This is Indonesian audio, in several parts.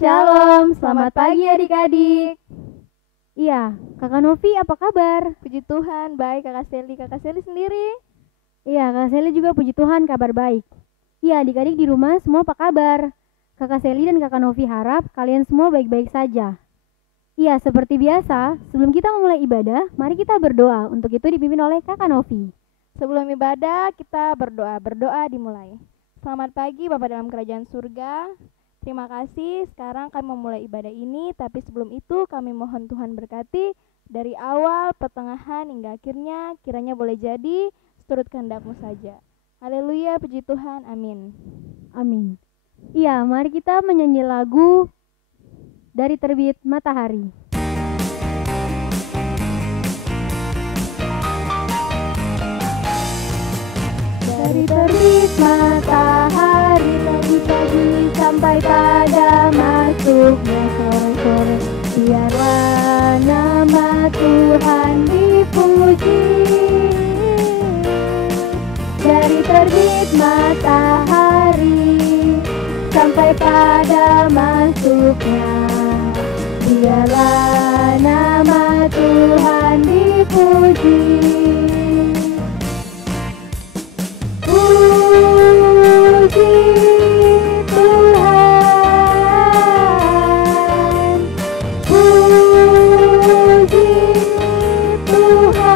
Shalom, selamat pagi adik-adik. Iya, Kakak Novi apa kabar? Puji Tuhan, baik Kakak Seli. Kakak Seli sendiri? Iya, Kakak Seli juga puji Tuhan kabar baik. Iya, adik-adik di rumah semua apa kabar? Kakak Seli dan Kakak Novi harap kalian semua baik-baik saja. Iya, seperti biasa, sebelum kita memulai ibadah, mari kita berdoa. Untuk itu dipimpin oleh Kakak Novi. Sebelum ibadah, kita berdoa. Berdoa dimulai. Selamat pagi Bapak dalam kerajaan surga. Terima kasih, sekarang kami memulai ibadah ini, tapi sebelum itu kami mohon Tuhan berkati dari awal, pertengahan, hingga akhirnya, kiranya boleh jadi seturut kehendak-Mu saja. Haleluya, puji Tuhan, amin. Amin. Iya, mari kita menyanyi lagu Dari Terbit Matahari. Dari terbit matahari pagi-pagi sampai pada masuknya sore-sore, biarlah nama Tuhan dipuji. Dari terbit matahari sampai pada masuknya, biarlah nama Tuhan dipuji. Puji Tuhan, puji Tuhan.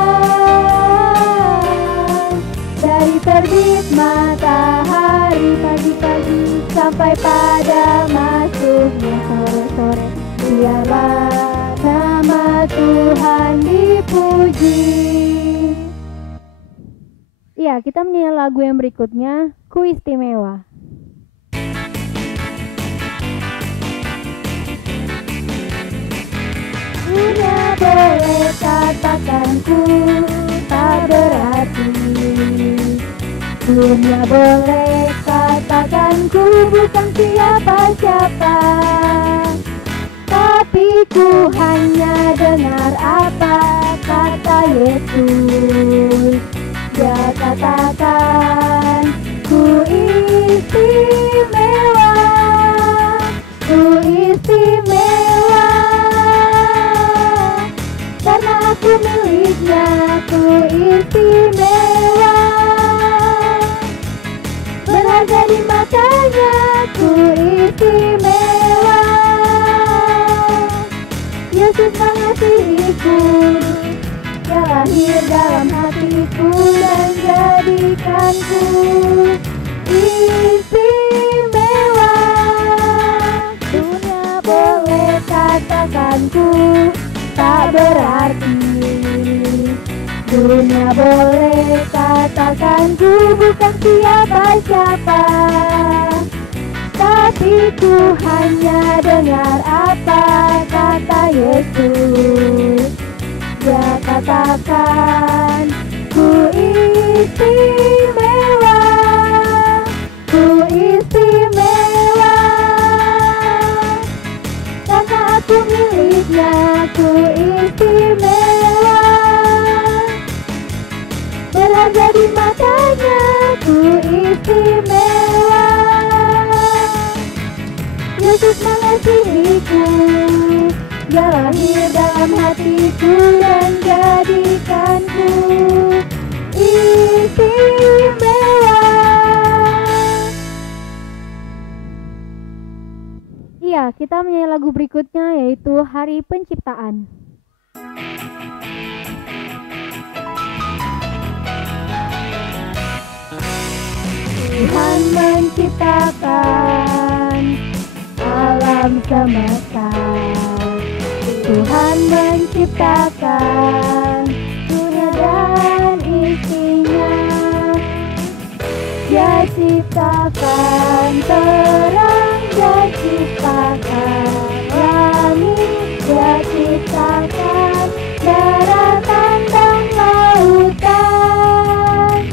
Dari terbit matahari pagi-pagi sampai pada masuknya sore-sore, biarlah nama Tuhan dipuji. Ya, kita menyanyi lagu yang berikutnya, Ku Istimewa. Dunia boleh katakan ku tak berarti, dunia boleh katakan ku bukan siapa-siapa, tapi ku hanya dengar apa kata Yesus. Dia katakan, ku istimewa, ku istimewa, karena aku miliknya, ku istimewa, berharga di matanya, ku istimewa. Yesus mengasihiku, Dia lahir dalam hatiku dan jadikanku istimewa. Dunia boleh katakanku tak berarti, dunia boleh katakanku bukan siapa-siapa, tapi ku hanya dengar apa kata Yesus. Dia katakan, ku istimewa, ku istimewa, karena aku miliknya, ku istimewa, berharga di matanya, ku istimewa. Yesus mengasihiku, Dia lahir dalam hatiku dan jadikanku istimewa. Iya, kita menyanyi lagu berikutnya yaitu Hari Penciptaan. Tuhan menciptakan alam semesta, Tuhan menciptakan dunia dan isinya. Dia ciptakan terang, Dia ciptakan langit, Dia ciptakan daratan dan lautan.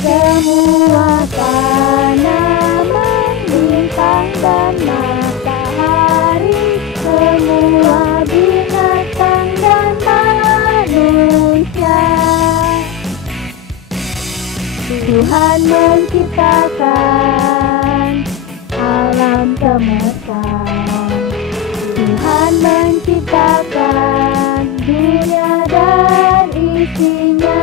Semua tanaman, bintang dan matahari, semua binatang dan manusia. Tuhan menciptakan alam semesta. menciptakan dunia dan isinya.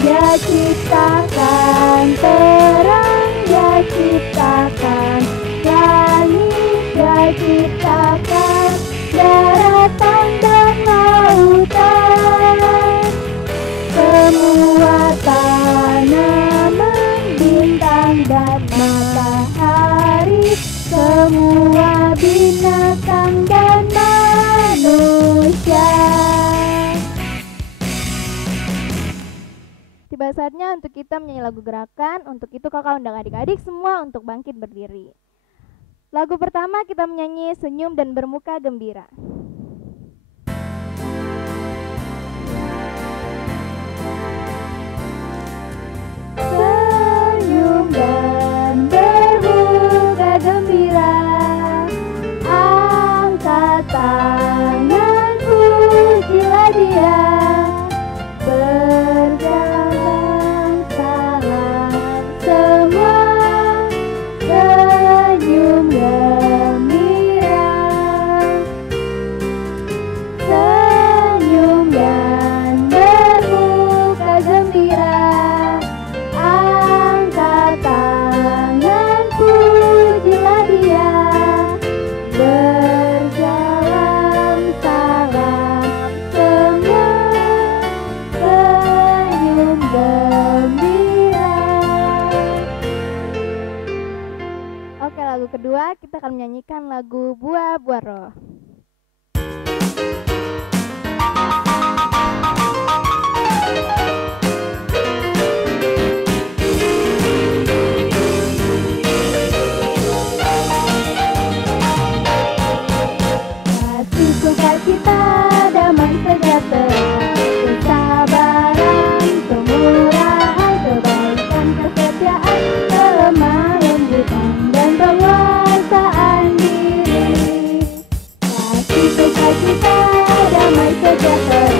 Dia ciptakan terang, Dia ciptakan langit, Dia ciptakan daratan dan lautan. Semua tanaman, bintang dan matahari, semua binatang dan manusia. Tiba saatnya untuk kita menyanyi lagu gerakan. Untuk itu kakak undang adik-adik semua untuk bangkit berdiri. Lagu pertama kita menyanyi Senyum dan Bermuka Gembira. Senyum dan bermuka gembira, angkat tangan, pujilah Dia. Berjalan salam semua, senyum gembira. Senyum dan bermuka gembira, angkat tangan, pujilah Dia. Berjalan salam semua, senyum gembira. Oke, lagu kedua kita akan menyanyikan lagu Buah-Buah Roh. Kasih, sukacita, damai sejahtera, kesabaran, kemurahan, kebaikan, kesetiaan, kelemah lembutan, dan penguasaan diri. Kasih, sukacita, damai sejahtera,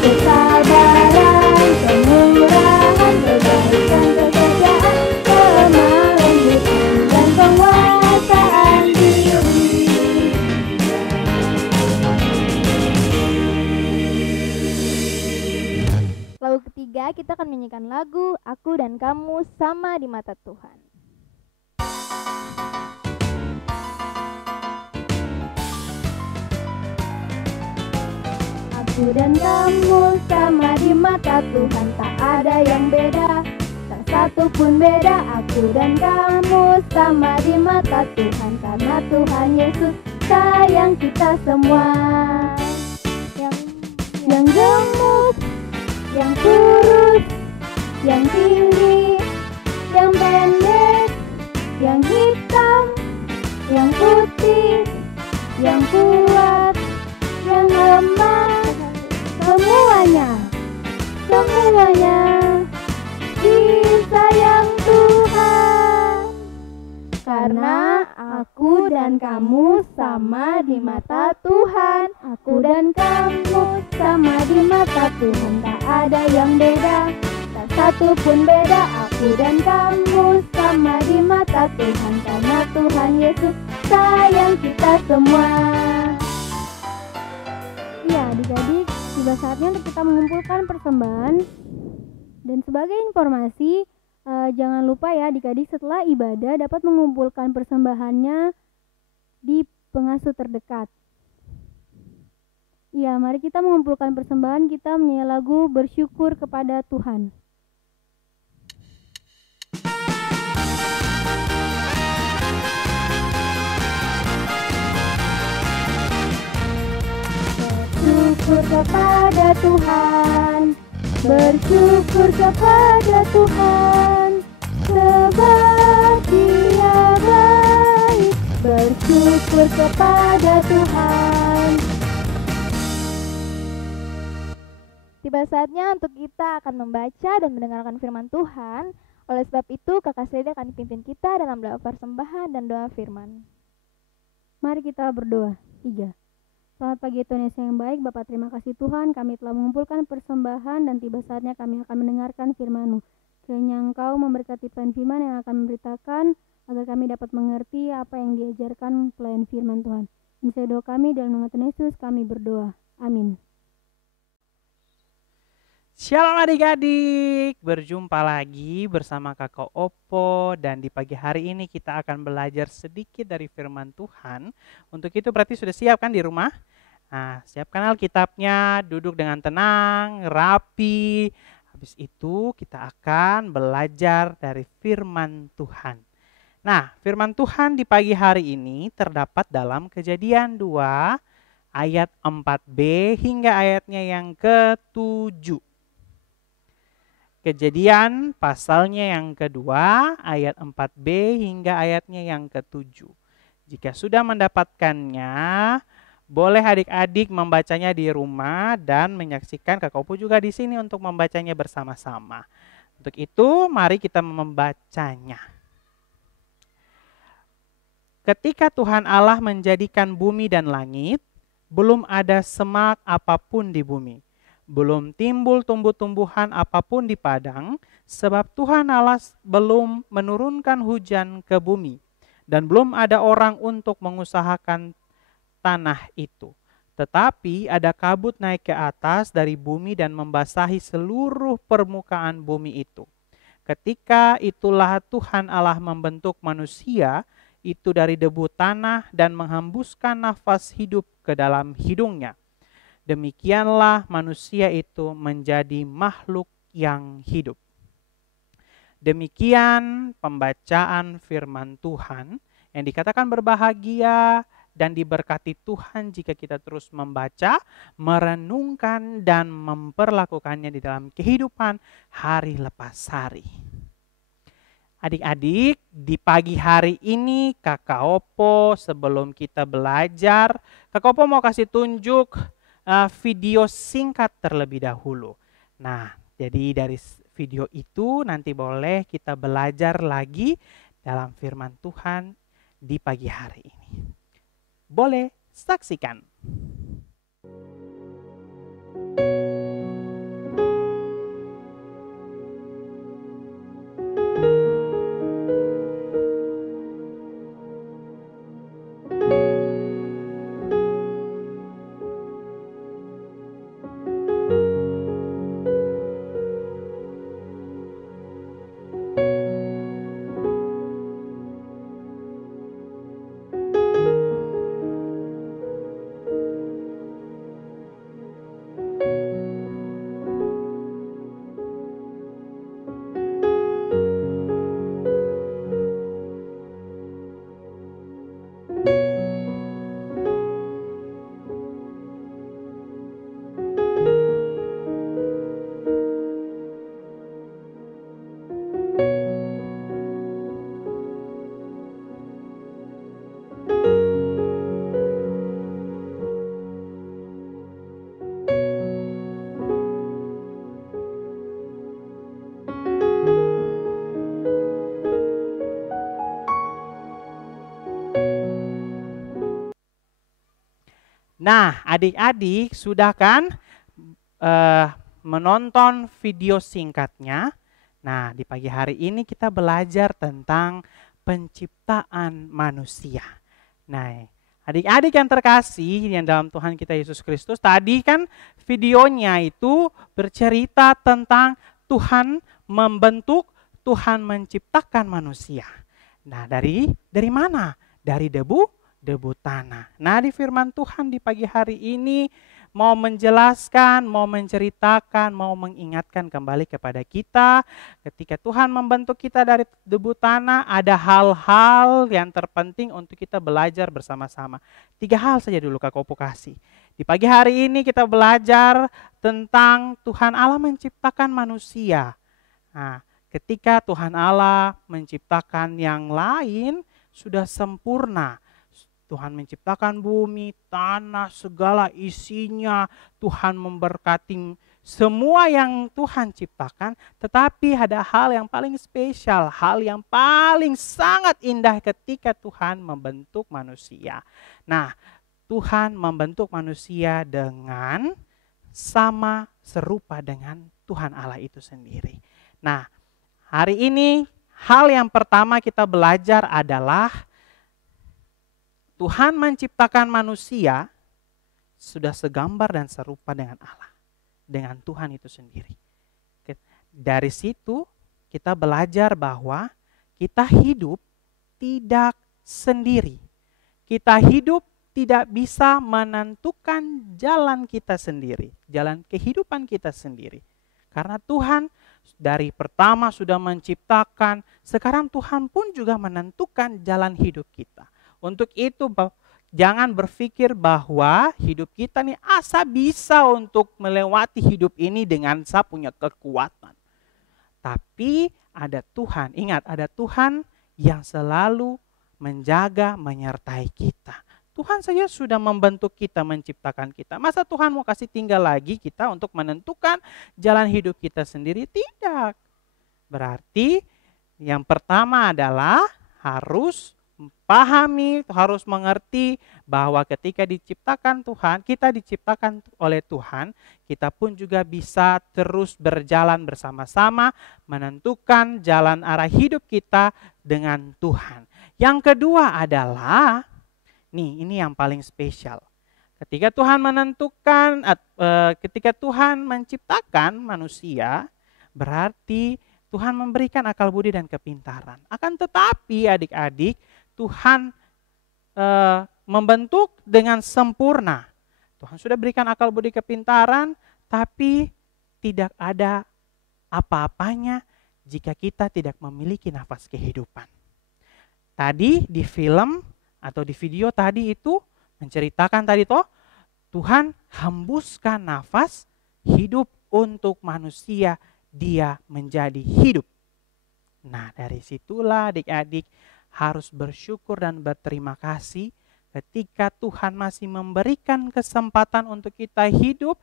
kesabaran, kemurahan, kebaikan, kesetiaan, kelemah lembutan, dan penguasaan diri. Lagu ketiga kita akan menyanyikan lagu Aku dan Kamu Sama di Mata Tuhan. Aku dan kamu sama di mata Tuhan, tak ada yang beda, tak satu pun beda. Aku dan kamu sama di mata Tuhan, karena Tuhan Yesus sayang kita semua. Yang gemuk, yang kurus, yang tinggi, yang pendek, yang hitam, yang putih, yang kuat, yang lemah, semuanya disayang Tuhan. Karena aku dan kamu sama di mata Tuhan. Aku dan kamu sama di mata Tuhan, tak ada yang beda, tak satu pun beda. Aku dan kamu sama di mata Tuhan, karena Tuhan Yesus sayang kita semua. Iya adik-adik, tiba saatnya untuk kita mengumpulkan persembahan. Dan sebagai informasi, jangan lupa ya adik-adik, setelah ibadah dapat mengumpulkan persembahannya di pengasuh terdekat. Iya, mari kita mengumpulkan persembahan, kita menyanyi lagu Bersyukur kepada Tuhan. Bersyukur kepada Tuhan, bersyukur kepada Tuhan, sebab Dia baik. Bersyukur kepada Tuhan. Tiba saatnya untuk kita akan membaca dan mendengarkan firman Tuhan. Oleh sebab itu, Kakak Selida akan pimpin kita dalam doa persembahan dan doa firman. Mari kita berdoa. 3. Selamat pagi Tuhan Yesus yang baik. Bapak, terima kasih Tuhan, kami telah mengumpulkan persembahan dan tiba saatnya kami akan mendengarkan firman-Mu. Kiranya Engkau memberkati pelayan firman yang akan memberitakan, agar kami dapat mengerti apa yang diajarkan pelayan firman Tuhan. Insya doa kami dalam nama Tuhan Yesus kami berdoa. Amin. Shalom adik-adik, berjumpa lagi bersama Kakak Opo dan di pagi hari ini kita akan belajar sedikit dari firman Tuhan. Untuk itu berarti sudah siap kan di rumah? Nah, siapkan Alkitabnya, duduk dengan tenang, rapi. Habis itu kita akan belajar dari firman Tuhan. Nah, firman Tuhan di pagi hari ini terdapat dalam Kejadian 2 ayat 4b hingga ayatnya yang ke-7. Kejadian pasalnya yang kedua ayat 4b hingga ayatnya yang ke-7. Jika sudah mendapatkannya, boleh adik-adik membacanya di rumah dan menyaksikan Kakak Opo juga di sini untuk membacanya bersama-sama. Untuk itu, mari kita membacanya. Ketika Tuhan Allah menjadikan bumi dan langit, belum ada semak apapun di bumi. Belum timbul tumbuh-tumbuhan apapun di padang, sebab Tuhan Allah belum menurunkan hujan ke bumi. Dan belum ada orang untuk mengusahakan tanah itu. Tetapi ada kabut naik ke atas dari bumi dan membasahi seluruh permukaan bumi itu. Ketika itulah Tuhan Allah membentuk manusia, itu dari debu tanah dan menghembuskan nafas hidup ke dalam hidungnya. Demikianlah manusia itu menjadi makhluk yang hidup. Demikian pembacaan firman Tuhan yang dikatakan berbahagia dan diberkati Tuhan jika kita terus membaca, merenungkan dan memperlakukannya di dalam kehidupan hari lepas hari. Adik-adik, di pagi hari ini Kakak Opo sebelum kita belajar, Kakak Opo mau kasih tunjuk video singkat terlebih dahulu. Nah, jadi dari video itu nanti boleh kita belajar lagi dalam firman Tuhan di pagi hari ini. Boleh saksikan. Nah, adik-adik sudah kan menonton video singkatnya? Nah, di pagi hari ini kita belajar tentang penciptaan manusia. Nah, adik-adik yang terkasih yang dalam Tuhan kita Yesus Kristus, tadi kan videonya itu bercerita tentang Tuhan membentuk, Tuhan menciptakan manusia. Nah, dari mana? Dari debu tanah. Nah, di firman Tuhan di pagi hari ini mau menjelaskan, mau menceritakan, mau mengingatkan kembali kepada kita ketika Tuhan membentuk kita dari debu tanah, ada hal-hal yang terpenting untuk kita belajar bersama-sama. 3 hal saja dulu Kak Opo kasih. Di pagi hari ini kita belajar tentang Tuhan Allah menciptakan manusia. Nah, ketika Tuhan Allah menciptakan yang lain sudah sempurna. Tuhan menciptakan bumi, tanah, segala isinya. Tuhan memberkati semua yang Tuhan ciptakan. Tetapi ada hal yang paling spesial, hal yang paling sangat indah ketika Tuhan membentuk manusia. Nah, Tuhan membentuk manusia dengan sama serupa dengan Tuhan Allah itu sendiri. Nah, hari ini hal yang pertama kita belajar adalah Tuhan menciptakan manusia sudah segambar dan serupa dengan Allah, dengan Tuhan itu sendiri. Dari situ kita belajar bahwa kita hidup tidak sendiri. Kita hidup tidak bisa menentukan jalan kita sendiri, jalan kehidupan kita sendiri. Karena Tuhan dari pertama sudah menciptakan, sekarang Tuhan pun juga menentukan jalan hidup kita. Untuk itu jangan berpikir bahwa hidup kita nih asa bisa untuk melewati hidup ini dengan saya punya kekuatan. Tapi ada Tuhan, ingat ada Tuhan yang selalu menjaga, menyertai kita. Tuhan saja sudah membentuk kita, menciptakan kita. Masa Tuhan mau kasih tinggal lagi kita untuk menentukan jalan hidup kita sendiri? Tidak. Berarti yang pertama adalah harus pahami, harus mengerti bahwa ketika diciptakan Tuhan, kita diciptakan oleh Tuhan, kita pun juga bisa terus berjalan bersama-sama, menentukan jalan arah hidup kita dengan Tuhan. Yang kedua adalah, ini yang paling spesial. Ketika Tuhan menentukan, ketika Tuhan menciptakan manusia, berarti Tuhan memberikan akal budi dan kepintaran. Akan tetapi adik-adik, Tuhan membentuk dengan sempurna. Tuhan sudah berikan akal budi kepintaran, tapi tidak ada apa-apanya jika kita tidak memiliki nafas kehidupan. Tadi di film atau di video tadi itu menceritakan tadi toh, Tuhan hembuskan nafas hidup untuk manusia, dia menjadi hidup. Nah, dari situlah adik-adik harus bersyukur dan berterima kasih ketika Tuhan masih memberikan kesempatan untuk kita hidup,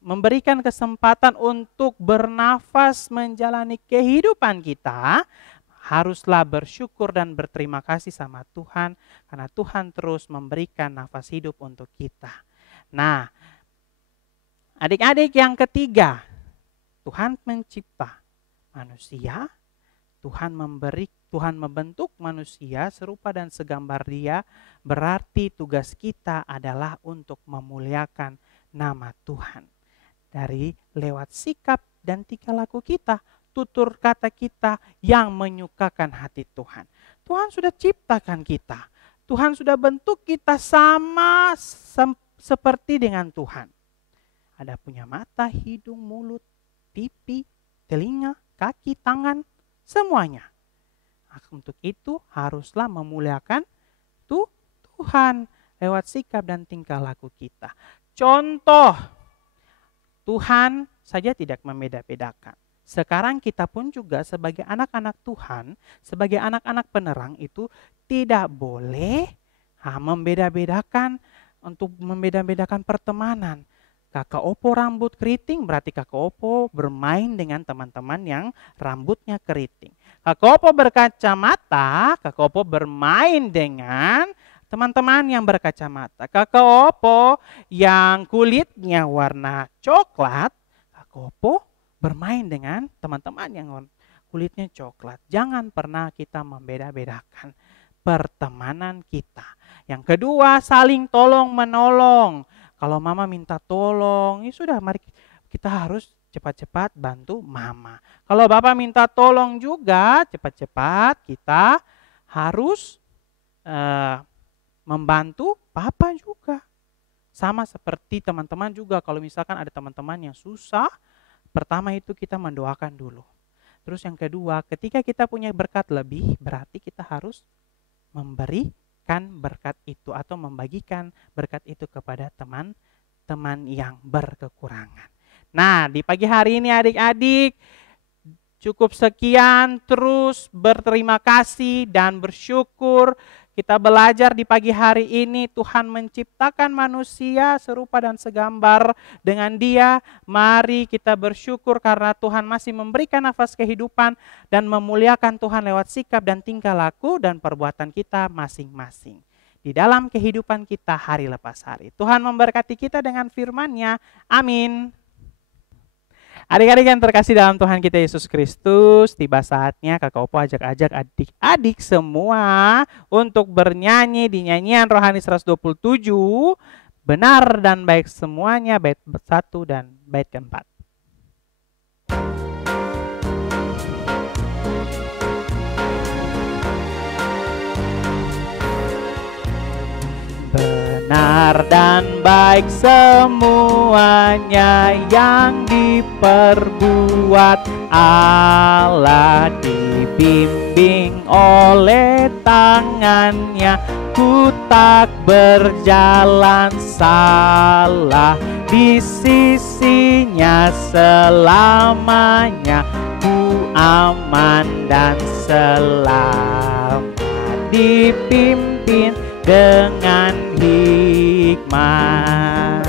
memberikan kesempatan untuk bernafas menjalani kehidupan kita. Haruslah bersyukur dan berterima kasih sama Tuhan karena Tuhan terus memberikan nafas hidup untuk kita. Nah, adik-adik yang ketiga, Tuhan mencipta manusia, Tuhan membentuk manusia serupa dan segambar Dia, berarti tugas kita adalah untuk memuliakan nama Tuhan. Dari lewat sikap dan tingkah laku kita, tutur kata kita yang menyukakan hati Tuhan. Tuhan sudah ciptakan kita. Tuhan sudah bentuk kita sama seperti dengan Tuhan. Ada punya mata, hidung, mulut, pipi, telinga, kaki, tangan, semuanya. Untuk itu haruslah memuliakan Tuhan lewat sikap dan tingkah laku kita. Contoh, Tuhan saja tidak membeda-bedakan. Sekarang kita pun juga sebagai anak-anak Tuhan, sebagai anak-anak penerang itu tidak boleh membeda-bedakan untuk membeda-bedakan pertemanan. Kakak Opo rambut keriting berarti kakak Opo bermain dengan teman-teman yang rambutnya keriting. Kakak Opo berkacamata, kakak Opo bermain dengan teman-teman yang berkacamata. Kakak Opo yang kulitnya warna coklat, kakak Opo bermain dengan teman-teman yang kulitnya coklat. Jangan pernah kita membeda-bedakan pertemanan kita. Yang kedua, saling tolong menolong. Kalau mama minta tolong, ya sudah mari kita harus cepat-cepat bantu mama. Kalau bapak minta tolong juga, cepat-cepat kita harus membantu papa juga. Sama seperti teman-teman juga, kalau misalkan ada teman-teman yang susah, pertama itu kita mendoakan dulu. Terus yang kedua, ketika kita punya berkat lebih, berarti kita harus memberikan berkat itu atau membagikan berkat itu kepada teman-teman yang berkekurangan. Nah, di pagi hari ini adik-adik cukup sekian, terus berterima kasih dan bersyukur. Kita belajar di pagi hari ini Tuhan menciptakan manusia serupa dan segambar dengan Dia. Mari kita bersyukur karena Tuhan masih memberikan nafas kehidupan dan memuliakan Tuhan lewat sikap dan tingkah laku dan perbuatan kita masing-masing. Di dalam kehidupan kita hari lepas hari. Tuhan memberkati kita dengan firman-Nya. Amin. Adik-adik yang terkasih dalam Tuhan kita Yesus Kristus, tiba saatnya Kakak Opo ajak-ajak adik-adik semua untuk bernyanyi di nyanyian Rohani 127, benar dan baik semuanya, bait 1 dan bait keempat. Benar dan baik semuanya yang diperbuat Allah, dibimbing oleh tangannya. Ku tak berjalan salah, di sisinya selamanya. Ku aman dan selamat, dipimpin dengan hikmat.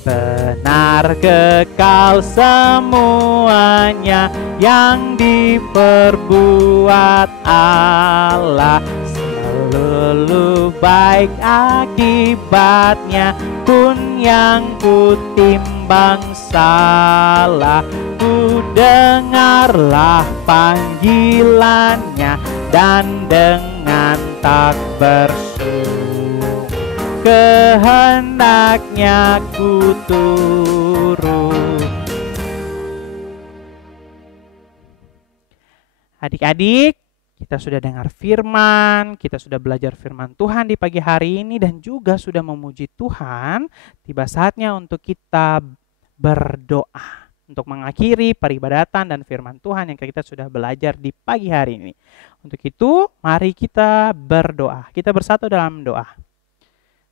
Benar kekal semuanya yang diperbuat Allah, selalu baik akibatnya. Pun yang ku timbang salah, ku dengarlah panggilannya, dan dengan tak bersyukur kehendaknya ku turut. Adik-adik, kita sudah dengar firman, kita sudah belajar firman Tuhan di pagi hari ini dan juga sudah memuji Tuhan. Tiba saatnya untuk kita berdoa untuk mengakhiri peribadatan dan firman Tuhan yang kita sudah belajar di pagi hari ini. Untuk itu, mari kita berdoa. Kita bersatu dalam doa.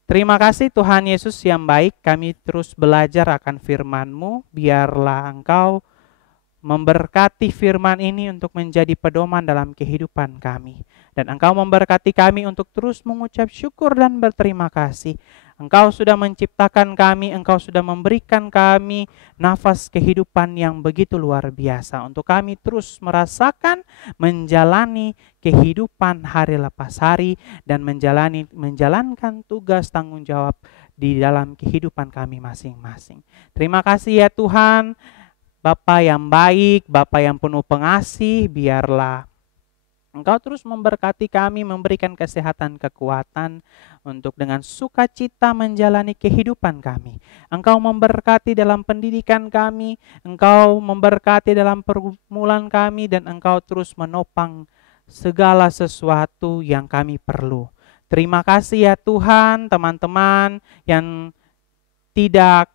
Terima kasih Tuhan Yesus yang baik, kami terus belajar akan firman-Mu. Biarlah Engkau memberkati firman ini untuk menjadi pedoman dalam kehidupan kami. Dan Engkau memberkati kami untuk terus mengucap syukur dan berterima kasih. Engkau sudah menciptakan kami, Engkau sudah memberikan kami nafas kehidupan yang begitu luar biasa. Untuk kami terus merasakan, menjalani kehidupan hari lepas hari, dan menjalankan tugas tanggung jawab di dalam kehidupan kami masing-masing. Terima kasih ya Tuhan, Bapa yang baik, Bapa yang penuh pengasih, biarlah Engkau terus memberkati kami, memberikan kesehatan, kekuatan untuk dengan sukacita menjalani kehidupan kami. Engkau memberkati dalam pendidikan kami, Engkau memberkati dalam pergumulan kami, dan Engkau terus menopang segala sesuatu yang kami perlu. Terima kasih ya Tuhan, teman-teman yang tidak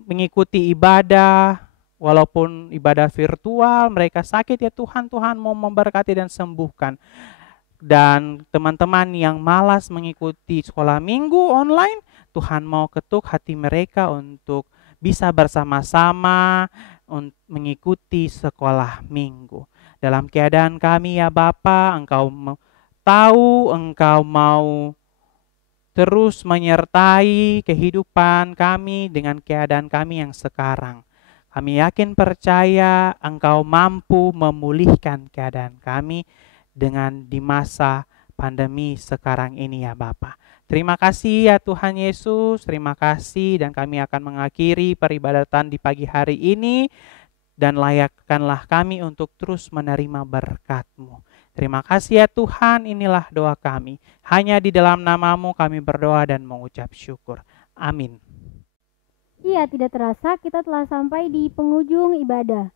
mengikuti ibadah, walaupun ibadah virtual, mereka sakit ya Tuhan, Tuhan mau memberkati dan sembuhkan. Dan teman-teman yang malas mengikuti sekolah minggu online, Tuhan mau ketuk hati mereka untuk bisa bersama-sama mengikuti sekolah minggu. Dalam keadaan kami ya Bapa, Engkau tahu, Engkau mau terus menyertai kehidupan kami dengan keadaan kami yang sekarang. Kami yakin percaya Engkau mampu memulihkan keadaan kami dengan di masa pandemi sekarang ini ya Bapa. Terima kasih ya Tuhan Yesus, terima kasih, dan kami akan mengakhiri peribadatan di pagi hari ini, dan layakkanlah kami untuk terus menerima berkat-Mu. Terima kasih ya Tuhan, inilah doa kami. Hanya di dalam nama-Mu kami berdoa dan mengucap syukur. Amin. Iya, tidak terasa kita telah sampai di penghujung ibadah.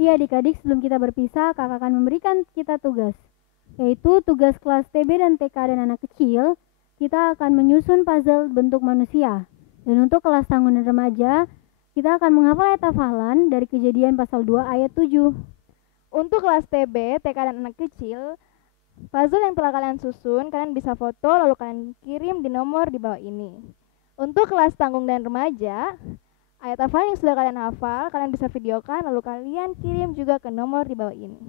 Iya adik-adik, sebelum kita berpisah, kakak akan memberikan kita tugas, yaitu tugas kelas TB dan TK dan anak kecil. Kita akan menyusun puzzle bentuk manusia. Dan untuk kelas tanggung dan remaja, kita akan menghafal ayat hafalan dari Kejadian pasal 2 ayat 7. Untuk kelas TB, TK dan anak kecil, puzzle yang telah kalian susun, kalian bisa foto lalu kalian kirim di nomor di bawah ini. Untuk kelas tanggung dan remaja, ayat hafalan yang sudah kalian hafal, kalian bisa videokan lalu kalian kirim juga ke nomor di bawah ini.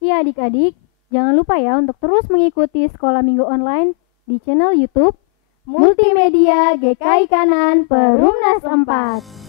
Iya adik-adik, jangan lupa ya untuk terus mengikuti sekolah minggu online di channel YouTube Multimedia GKI Kanan Perumnas 4.